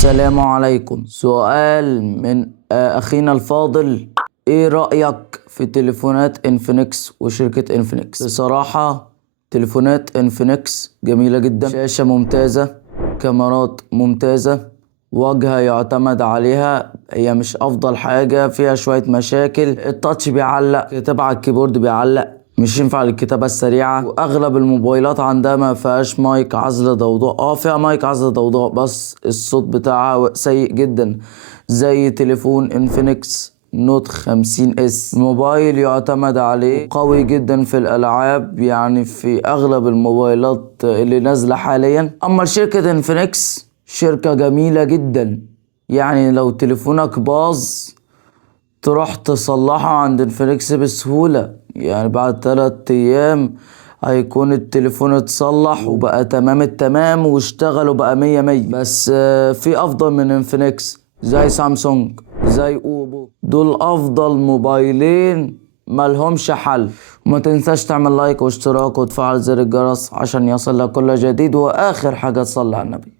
السلام عليكم. سؤال من أخينا الفاضل: إيه رأيك في تليفونات انفينكس وشركة انفينكس؟ بصراحة تليفونات انفينكس جميلة جدا، شاشة ممتازة، كاميرات ممتازة، واجهة يعتمد عليها. هي مش أفضل حاجة، فيها شوية مشاكل، التاتش بيعلق، كتابة على الكيبورد بيعلق، مش ينفع للكتابة السريعة. واغلب الموبايلات عندها ما فيهاش مايك عزل ضوضاء، فيها مايك عزل ضوضاء بس الصوت بتاعها سيء جدا، زي تليفون انفينكس نوت 50S. الموبايل يعتمد عليه، قوي جدا في الالعاب، يعني في اغلب الموبايلات اللي نازلة حاليا. اما شركة انفينكس شركة جميلة جدا، يعني لو تليفونك باظ تروح تصلحه عند انفينكس بسهولة، يعني بعد 3 ايام هيكون التليفون اتصلح وبقى تمام التمام واشتغل وبقى 100 100. بس في افضل من انفينكس، زي سامسونج، زي اوبو، دول افضل موبايلين ملهمش حل. وما تنساش تعمل لايك واشتراك وتفعل زر الجرس عشان يصل لك كل جديد. واخر حاجة تصلي على النبي.